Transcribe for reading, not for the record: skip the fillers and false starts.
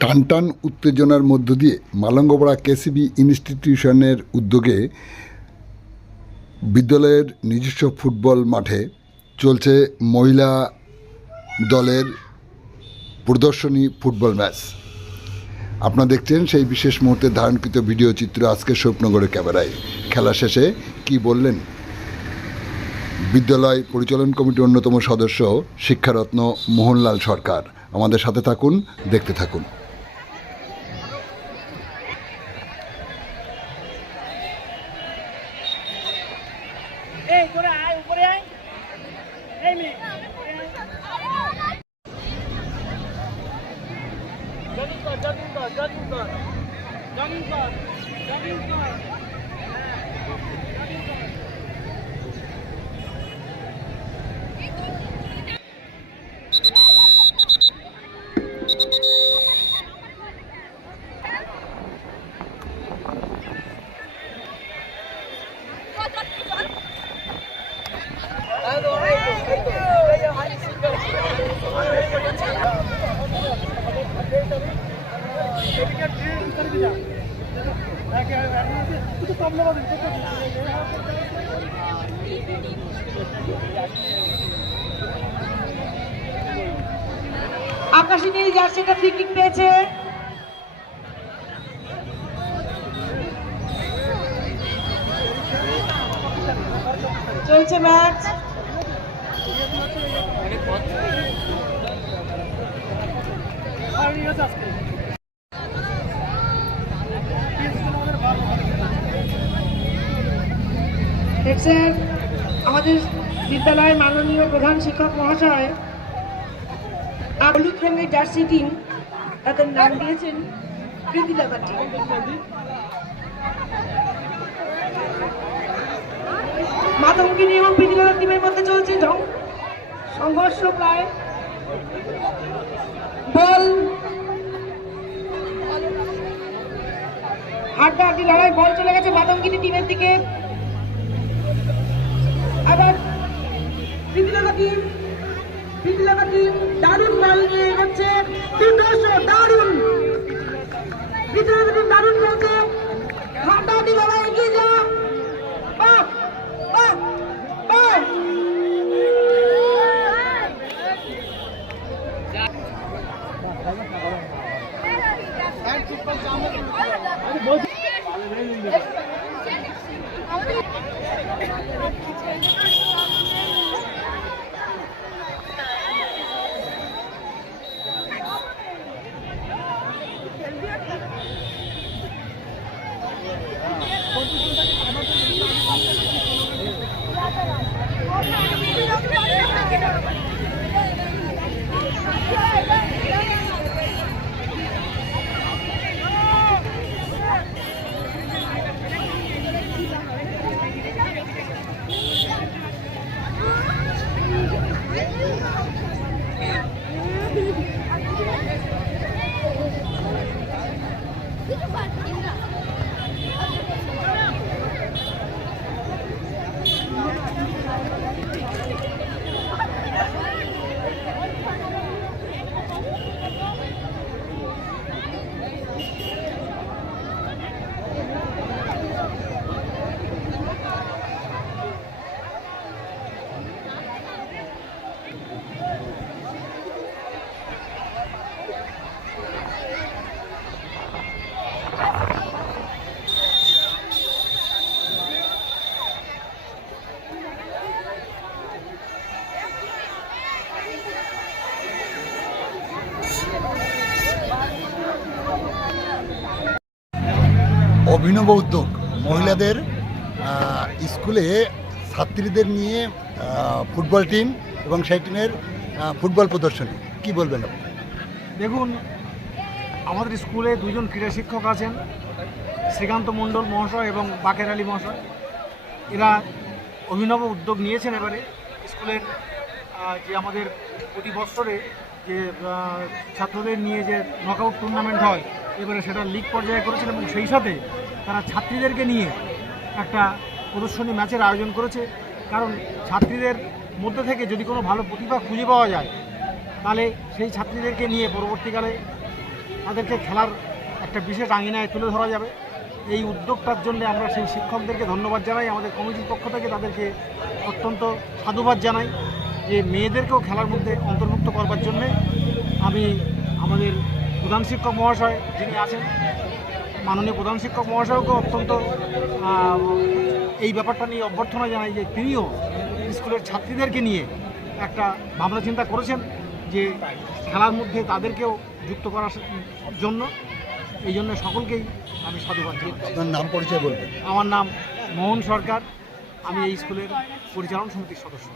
টানটান উত্তেজনার মধ্য দিয়ে মালঙ্গপাড়া কেসিবি ইনস্টিটিউশনের উদ্যোগে বিদ্যালয়ের নিজস্ব ফুটবল মাঠে চলছে মহিলা দলের প্রদর্শনী ফুটবল ম্যাচ। আপনারা দেখছেন সেই বিশেষ মুহূর্তে ধারণকৃত ভিডিও চিত্র আজকের স্বপ্নগড়ের ক্যামেরায়। খেলা শেষে কি বললেন বিদ্যালয় পরিচালন কমিটির অন্যতম সদস্য শিক্ষারত্ন মোহনলাল সরকার। আমাদের সাথে থাকুন, দেখতে থাকুন। আকাশী নীল জার্সিটা ফ্রি কিক পেয়েছে। চলছে ম্যাচ। দেখছেন আমাদের বিদ্যালয়ের মাননীয় প্রধান শিক্ষক মহাশয় হলুদ রঙের জার্সি টিম, তাদের নাম দিয়েছেন প্রীতিলতা টিম। মাতঙ্গিনী এবং প্রীতিলতা টিমের মধ্যে চলছে সংঘর্ষ। প্রায় বল হাড্ডাহাড্ডি লড়াই, বল চলে গেছে মাতঙ্গিনী টিমের দিকে। আবার প্রীতিলতা টিম দারুণ বল নিয়ে এগোচ্ছে। দারুণ প্রীতিলতা টিম দারুণ খেলছে। হাড্ডাহাড্ডি লড়াই, এগিয়ে যা। অভিনব উদ্যোগ মহিলাদের স্কুলে ছাত্রীদের নিয়ে ফুটবল টিম এবং সেই টিমের ফুটবল প্রদর্শনী। কি বলবেন আপনি? দেখুন, আমাদের স্কুলে দুজন ক্রীড়া শিক্ষক আছেন, শ্রীকান্ত মণ্ডল মহাশয় এবং বাকের আলী মহাশয়। এরা অভিনব উদ্যোগ নিয়েছেন। এবারে স্কুলের যে আমাদের প্রতি বছরে যে ছাত্রদের নিয়ে যে নকআউট টুর্নামেন্ট হয়, এবারে সেটা লিগ পর্যায়ে করেছেন এবং সেই সাথে তারা ছাত্রীদেরকে নিয়ে একটা প্রদর্শনী ম্যাচের আয়োজন করেছে। কারণ ছাত্রীদের মধ্যে থেকে যদি কোনো ভালো প্রতিভা খুঁজে পাওয়া যায়, তাহলে সেই ছাত্রীদেরকে নিয়ে পরবর্তীকালে তাদেরকে খেলার একটা বিশেষ আঙিনায় তুলে ধরা যাবে। এই উদ্যোগটার জন্য আমরা সেই শিক্ষকদেরকে ধন্যবাদ জানাই, আমাদের কমিটির পক্ষ থেকে তাদেরকে অত্যন্ত সাধুবাদ জানাই যে মেয়েদেরকেও খেলার মধ্যে অন্তর্ভুক্ত করবার জন্যে। আমি আমাদের প্রধান শিক্ষক মহাশয় যিনি আছেন, মাননীয় প্রধান শিক্ষক মহাশয়কে অত্যন্ত এই ব্যাপারটা নিয়ে অভ্যর্থনা জানাই যে তিনিও স্কুলের ছাত্রীদেরকে নিয়ে একটা ভাবনা চিন্তা করেছেন যে খেলার মধ্যে তাদেরকেও যুক্ত করার জন্য। এই জন্য সকলকেই আমি সাধুবাদ জানাই। আপনার নাম পরিচয় বলবেন? আমার নাম মোহন সরকার, আমি এই স্কুলের পরিচালন সমিতির সদস্য।